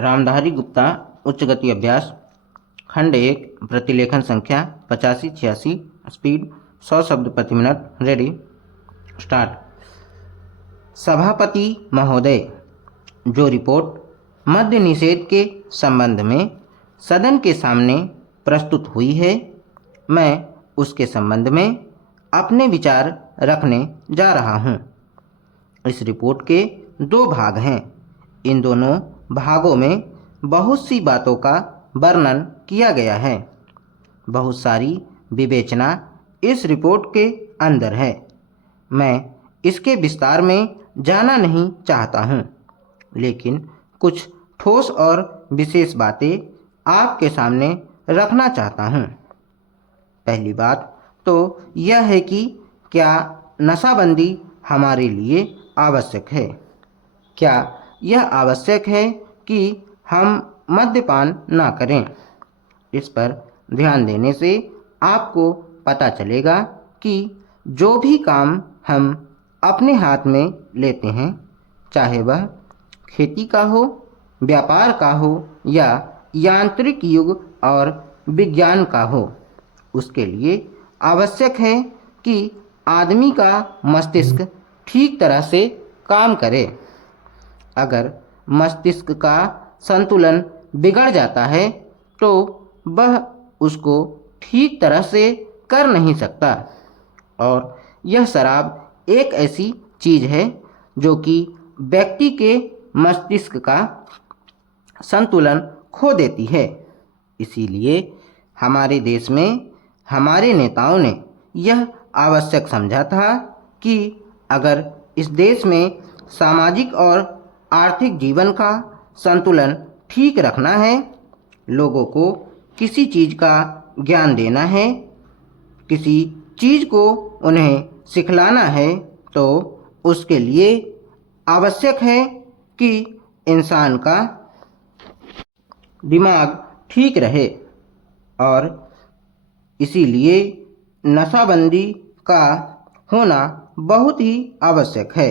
रामधारी गुप्ता उच्च गति अभ्यास खंड 1 प्रतिलेखन संख्या 85-86 स्पीड 100 शब्द प्रति मिनट। Ready start. सभापति महोदय, जो रिपोर्ट मद्य निषेध के संबंध में सदन के सामने प्रस्तुत हुई है, मैं उसके संबंध में अपने विचार रखने जा रहा हूँ। इस रिपोर्ट के 2 भाग हैं। इन दोनों भागों में बहुत सी बातों का वर्णन किया गया है। बहुत सारी विवेचना इस रिपोर्ट के अंदर है। मैं इसके विस्तार में जाना नहीं चाहता हूँ, लेकिन कुछ ठोस और विशेष बातें आपके सामने रखना चाहता हूँ। पहली बात तो यह है कि क्या नशाबंदी हमारे लिए आवश्यक है? क्या यह आवश्यक है कि हम मद्यपान ना करें? इस पर ध्यान देने से आपको पता चलेगा कि जो भी काम हम अपने हाथ में लेते हैं, चाहे वह खेती का हो, व्यापार का हो या यांत्रिक युग और विज्ञान का हो, उसके लिए आवश्यक है कि आदमी का मस्तिष्क ठीक तरह से काम करे। अगर मस्तिष्क का संतुलन बिगड़ जाता है तो वह उसको ठीक तरह से कर नहीं सकता। और यह शराब एक ऐसी चीज़ है जो कि व्यक्ति के मस्तिष्क का संतुलन खो देती है। इसीलिए हमारे देश में हमारे नेताओं ने यह आवश्यक समझा था कि अगर इस देश में सामाजिक और आर्थिक जीवन का संतुलन ठीक रखना है, लोगों को किसी चीज़ का ज्ञान देना है, किसी चीज़ को उन्हें सिखलाना है, तो उसके लिए आवश्यक है कि इंसान का दिमाग ठीक रहे। और इसीलिए नशाबंदी का होना बहुत ही आवश्यक है।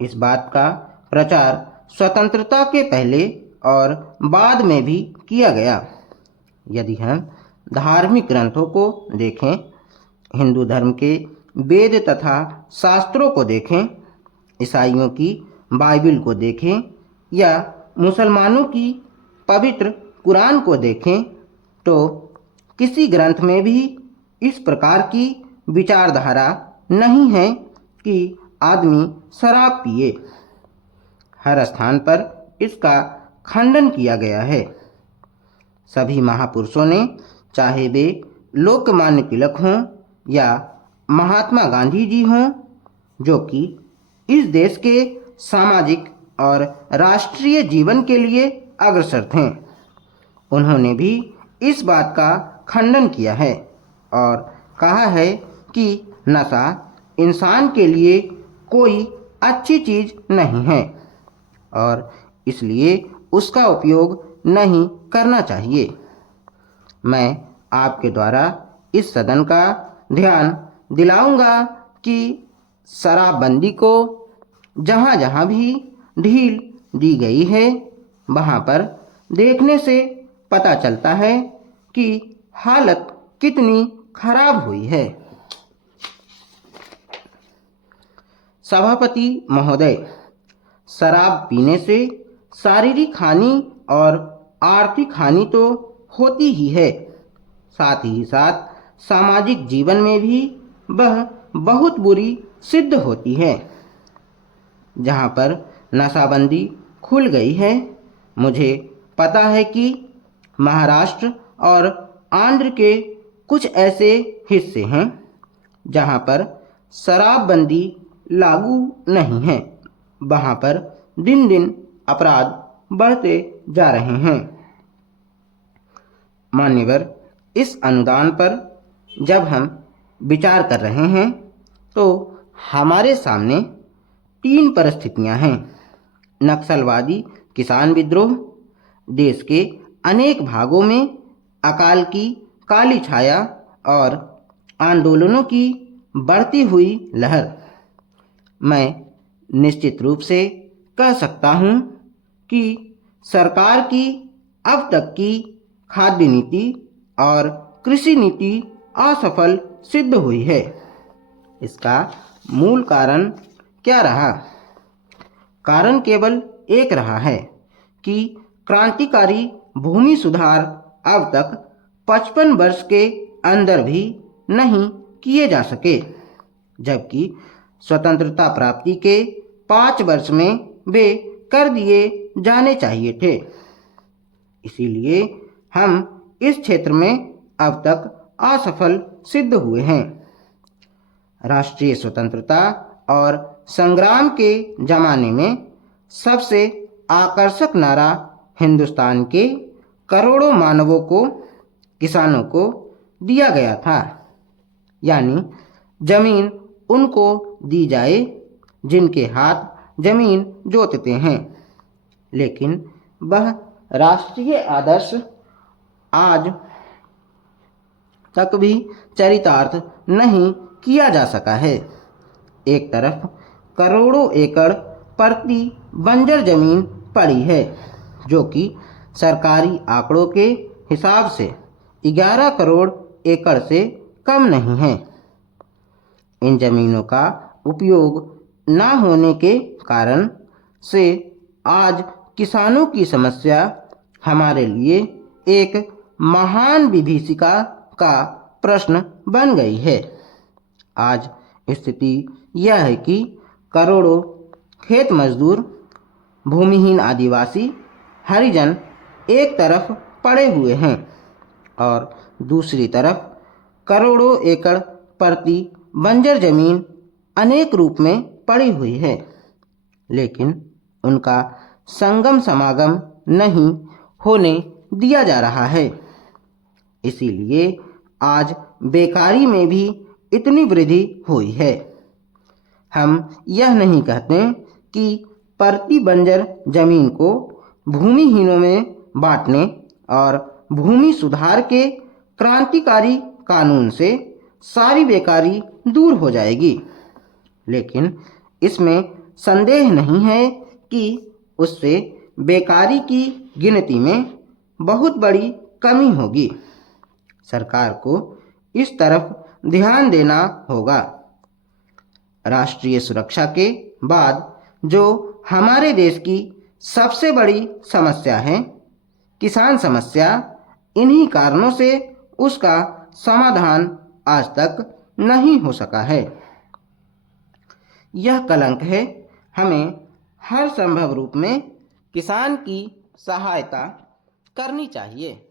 इस बात का प्रचार स्वतंत्रता के पहले और बाद में भी किया गया। यदि हम धार्मिक ग्रंथों को देखें, हिंदू धर्म के वेद तथा शास्त्रों को देखें, ईसाइयों की बाइबिल को देखें या मुसलमानों की पवित्र कुरान को देखें, तो किसी ग्रंथ में भी इस प्रकार की विचारधारा नहीं है कि आदमी शराब पिए। हर स्थान पर इसका खंडन किया गया है। सभी महापुरुषों ने, चाहे वे लोकमान्य तिलक हों या महात्मा गांधी जी हों, जो कि इस देश के सामाजिक और राष्ट्रीय जीवन के लिए अग्रसर थे, उन्होंने भी इस बात का खंडन किया है और कहा है कि नशा इंसान के लिए कोई अच्छी चीज़ नहीं है और इसलिए उसका उपयोग नहीं करना चाहिए। मैं आपके द्वारा इस सदन का ध्यान दिलाऊंगा कि शराबबंदी को जहाँ जहाँ भी ढील दी गई है, वहाँ पर देखने से पता चलता है कि हालत कितनी खराब हुई है। सभापति महोदय, शराब पीने से शारीरिक हानि और आर्थिक हानि तो होती ही है, साथ ही साथ सामाजिक जीवन में भी वह बहुत बुरी सिद्ध होती है। जहाँ पर नशाबंदी खुल गई है, मुझे पता है कि महाराष्ट्र और आंध्र के कुछ ऐसे हिस्से हैं जहाँ पर शराबबंदी लागू नहीं है। वहाँ पर दिन दिन अपराध बढ़ते जा रहे हैं। मान्यवर, इस अनुदान पर जब हम विचार कर रहे हैं तो हमारे सामने 3 परिस्थितियां हैं। नक्सलवादी किसान विद्रोह, देश के अनेक भागों में अकाल की काली छाया और आंदोलनों की बढ़ती हुई लहर। मैं निश्चित रूप से कह सकता हूँ कि सरकार की अब तक की खाद्य नीति और कृषि नीति असफल सिद्ध हुई है। इसका मूल कारण क्या रहा? कारण केवल एक रहा है कि क्रांतिकारी भूमि सुधार अब तक 55 वर्ष के अंदर भी नहीं किए जा सके, जबकि स्वतंत्रता प्राप्ति के 5 वर्ष में वे कर दिए जाने चाहिए थे। इसीलिए हम इस क्षेत्र में अब तक असफल सिद्ध हुए हैं। राष्ट्रीय स्वतंत्रता और संग्राम के जमाने में सबसे आकर्षक नारा हिंदुस्तान के करोड़ों मानवों को, किसानों को दिया गया था, यानी जमीन उनको दी जाए जिनके हाथ जमीन जोतते हैं। लेकिन वह राष्ट्रीय आदर्श आज तक भी चरितार्थ नहीं किया जा सका है। एक तरफ करोड़ों एकड़ प्रति बंजर जमीन पड़ी है, जो कि सरकारी आंकड़ों के हिसाब से 11 करोड़ एकड़ से कम नहीं है। इन जमीनों का उपयोग न होने के कारण से आज किसानों की समस्या हमारे लिए एक महान विभीषिका का प्रश्न बन गई है। आज स्थिति यह है कि करोड़ों खेत मजदूर, भूमिहीन आदिवासी, हरिजन एक तरफ पड़े हुए हैं और दूसरी तरफ करोड़ों एकड़ प्रति बंजर जमीन अनेक रूप में पड़ी हुई है, लेकिन उनका संगम समागम नहीं होने दिया जा रहा है। इसीलिए आज बेकारी में भी इतनी वृद्धि हुई है। हम यह नहीं कहते कि प्रति बंजर जमीन को भूमिहीनों में बांटने और भूमि सुधार के क्रांतिकारी कानून से सारी बेकारी दूर हो जाएगी, लेकिन इसमें संदेह नहीं है कि उससे बेकारी की गिनती में बहुत बड़ी कमी होगी। सरकार को इस तरफ ध्यान देना होगा। राष्ट्रीय सुरक्षा के बाद जो हमारे देश की सबसे बड़ी समस्या है, किसान समस्या, इन्हीं कारणों से उसका समाधान आज तक नहीं हो सका है। यह कलंक है। हमें हर संभव रूप में किसान की सहायता करनी चाहिए।